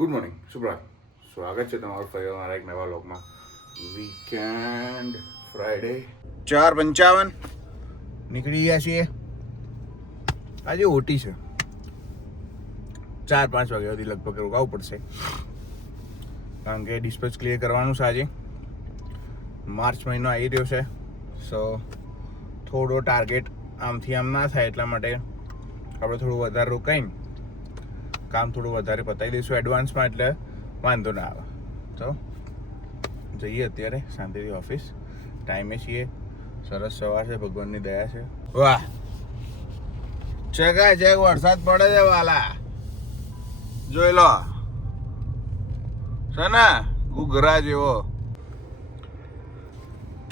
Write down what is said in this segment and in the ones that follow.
Good morning, સુપ્રભાત. સ્વાગત છે તમારું ફરી મારા એક નવા વ્લોગમાં. વીકેન્ડ ફ્રાઈડે 4:55 નીકળી ગયા છીએ. આજે ઓટી છે, 4-5 વાગ્યા સુધી લગભગ રોકાવું પડશે, કારણ કે ડિસ્પેચ ક્લિયર કરવાનું છે. આજે માર્ચ મહિનો આવી રહ્યો છે, સો થોડો ટાર્ગેટ આમથી આમ ના થાય એટલા માટે આપણે થોડું વધારે રોકાઈને કામ થોડું વધારે પતાવી દઈશું એડવાન્સમાં, એટલે વાંધો ના આવે. તો જઈએ અત્યારે શાંતિથી ઓફિસ. ટાઈમે છીએ, સરસ સવાર છે, ભગવાનની દયા છે. વાહ, ચેક વરસાદ પડે છે વાલા, જોઈ લો છે ને ઘૂઘરા જેવો.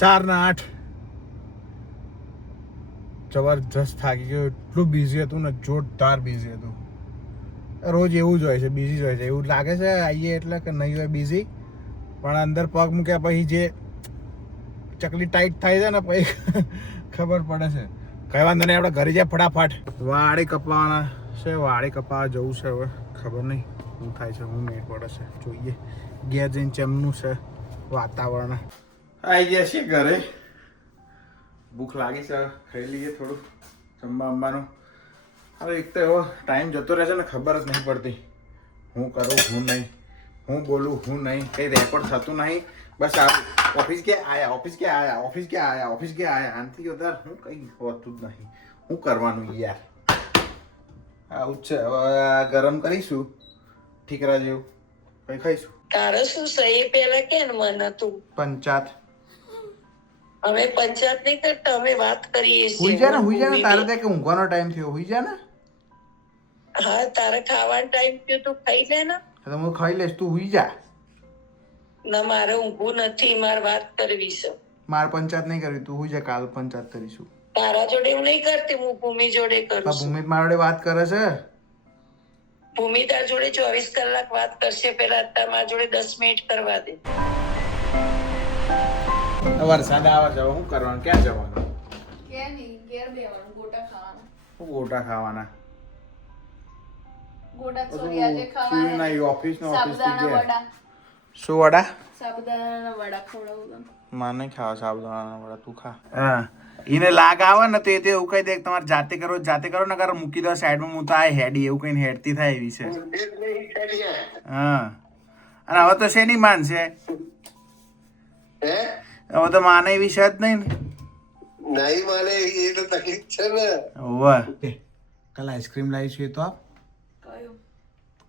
4:08 જબરજસ્ત થાકી ગયો. એટલું બિઝી હતું ને, જોરદાર બિઝી હતું. રોજ એવું જ હોય છે, બિઝી જ હોય છે. એવું લાગે છે આવીએ એટલે કે નહીં હોય બિઝી, પણ અંદર પગ મૂક્યા પછી જે ચકલી ટાઈટ થાય છે ને પછી ખબર પડે છે. કઈ વાંધો નહીં, આપણે ઘરે જાય ફટાફટ. વાળી કપાવાના છે, વાળી કપાવા જવું છે. હવે ખબર નહીં શું થાય છે, શું નહીં પડે છે, જોઈએ. ઘેર જઈને ચેમનું છે વાતાવરણ. આવી ગયા છીએ ઘરે, ભૂખ લાગી છે, ખાઈ લઈએ થોડું જમવા અંબાનું. હવે એક તો એવો ટાઈમ જતો રહે છે ને, ખબર જ નહીં પડતી હું કરું હું નહીં, હું બોલું હું નહીં, કંઈ રેકોર્ડ થતું નહીં. બસ આ ઓફિસ કે આયા, ઓફિસ કે આયા, ઓફિસ કે આયા, ઓફિસ કે આયા, આનાથી વધારે હું કંઈ હોતું જ નહીં. શું કરવાનું યાર, આવું જ છે. હવે ગરમ કરીશું ઠીકરા જેવું, કંઈ ખાઈશું. તારે શું સહી પેલા કે મને તું પંચાત અમે પંચાયત નહીં કરતા, અમે વાત કરીએ છીએ. હુઈ જા ને તારે ત્યાં કે ઊંઘવાનો ટાઈમ થયો, હુઈ જા ને. હા, તારે ખાવાનો ટાઈમ થયો, તું ખાઈ લે ને. તો હું ખાઈ લઈશ, તું હુઈ જા. ના, મારે ઊંઘવું નથી, મારે વાત કરવી છે. મારે પંચાયત નહીં કરવી, તું હુઈ જા, કાલ પંચાયત કરીશું. તારા જોડે હું નહીં કરતી, હું ભૂમિ જોડે કરું છું. ભૂમિ મારા જોડે વાત કરે છે. ભૂમિ તાર જોડે 24 કલાક વાત કરશે, પેલા તાર મારા જોડે 10 મિનિટ કરવા દે. વરસાદ આવે છે, શું કરવાનું, ક્યાં જવાનું? ક્યાં નહીં, ઘેર બેવાનું, ગોટા ખાવાના. શું ગોટા ખાવાના? ગોટા સોરી આજે ખાવાના. નહીં, ઓફિસ નો ઓફિસ થી સાબુદાણા ગયા. વડા. શું વડા? સાબુદાણાના વડા ખવડાવું તને. મારે નહીં ખાવા સાબુદાણાના વડા, તું ખા. હા, એને લાગ આવે ને તો એ તો એવું કહી દે, તમારે જાતે કરો ને કર, મૂકી દો સાઈડમાં, હું તો આ હેડી એવું કઈ હેડતી થાય એવી છે. હા, અને હવે તો શેની માનશે, હવે તો માને એવી છે જ નહીં ને. નહીં માને એ તો તકલીફ છે ને. વાહ, કાલ આઈસ્ક્રીમ લાવી છું, એ તો આપ. કયું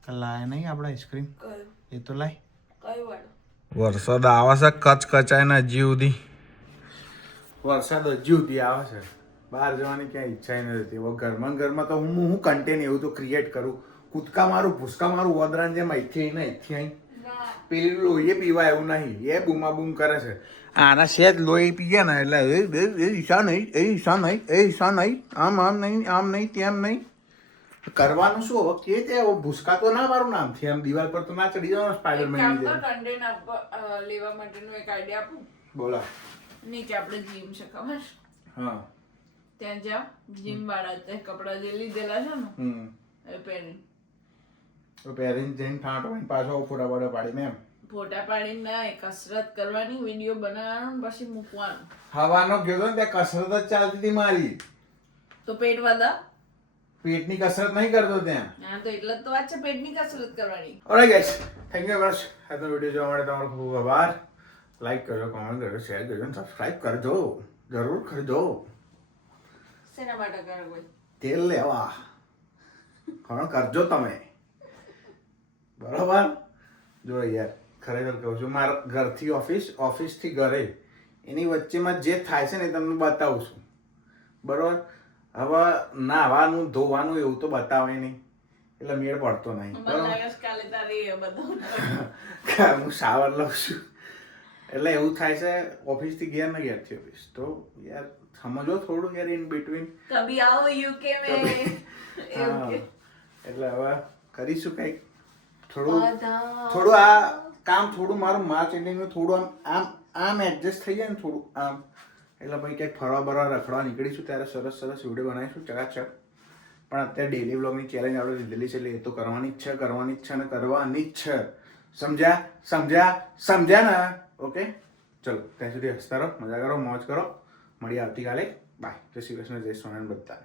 કાલ લાયા નહીં આપણે આઈસ્ક્રીમ, કયું એ તો લાય. કયું વાળું? વરસાદ આવે છે, કચ કચાય ને હજી સુધી વરસાદ હજી સુધી આવે છે. બહાર જવાની ક્યાંય ઈચ્છા નથી થતી. હવે ઘરમાં તો હું કન્ટેન એવું તો ક્રિએટ કરું, કૂદકા મારું, ભૂસકા મારું, વદરાન જેમ અહીંથી અહીં પેલી લોહીએ પીવા એવું નહીં, એ બૂમા બૂમ કરે છે. આના સેજ લોહી પીએ ને એટલે એ ઈચ્છા નહીં, એ ઈચ્છા નહીં, એ ઈચ્છા નહીં, આમ નહીં, આમ નહીં, તેમ નહીં. કરવાનું શું હવે કે તે ભૂસકા તો ના મારું નામથી, આમ દિવાલ પર તો ના ચડી જવાનું સ્પાઈડરમેન ની જેમ. લેવા માટેનો એક આઈડિયા આપું. બોલા. નીચે આપણે જીમ છે, ખબર? હા. ત્યાં જા, જીમ વાળા તે કપડા જે લીધેલા છે ને એ પહેરી તો પહેરીને જઈને ઠાંટ હોય પાછો ફોટા બોટા પાડીને એમ ફોટા પાડીને ના કસરત કરવાની, વિડીયો બનાવવાનો, પછી મૂકવાનું. હવાનો ગયો તો ને ત્યાં કસરત જ ચાલતી હતી મારી. તો પેટ વધા, પેટની કસરત નહીં કરતો ત્યાં. હા તો એટલે જ તો વાત છે, પેટની કસરત કરવાની. Alright guys, thank you very much. આજનો વિડીયો જોવા માટે તમારો ખૂબ આભાર. લાઈક કરજો, કોમેન્ટ કરજો, શેર કરજો અને સબસ્ક્રાઇબ કરજો, જરૂર કરજો. શેના માટે કરે કોઈ? તેલ લેવા પણ કરજો તમે, બરોબર? જો યાર, ખરેખર કહું છું, મારા ઘરથી ઓફિસ, ઓફિસથી ઘરે, એની વચ્ચેમાં જે થાય છે ને એ તમને બતાવું છું, બરોબર? હવે નાહવાનું ધોવાનું એવું તો બતાવે નહીં, એટલે મેળ પડતો નહીં. કાલે તારી બધું હું શાવર લઉં છું એટલે એવું થાય છે, ઓફિસથી ઘેર ને ઘેરથી ઓફિસ. તો યાર સમજો થોડું યાર, ઇન બિટવીન. કભી આવો યુકે મેં. એટલે હવે કરીશું કંઈક થોડું આ કામ, થોડું મારું માર્ચ એન્ડિંગનું થોડું આમ એડજસ્ટ થઈ જાય ને થોડું આમ, એટલે ભાઈ ક્યાંક ફરવા બરવા રખડવા નીકળીશું ત્યારે સરસ વિડીયો બનાવીશું ચકાચક. પણ અત્યારે ડેલી વ્લોગની ચેલેન્જ આપણે લીધેલી છે એટલે એ તો કરવાની જ છે અને કરવાની જ છે. સમજ્યા ને? ઓકે, ચલો ત્યાં સુધી હસતા રહો, મજા કરો, મોજ કરો. મળીએ આવતીકાલે. બાય. જય શ્રી કૃષ્ણ, જય સ્વામિનારાયણ બધા.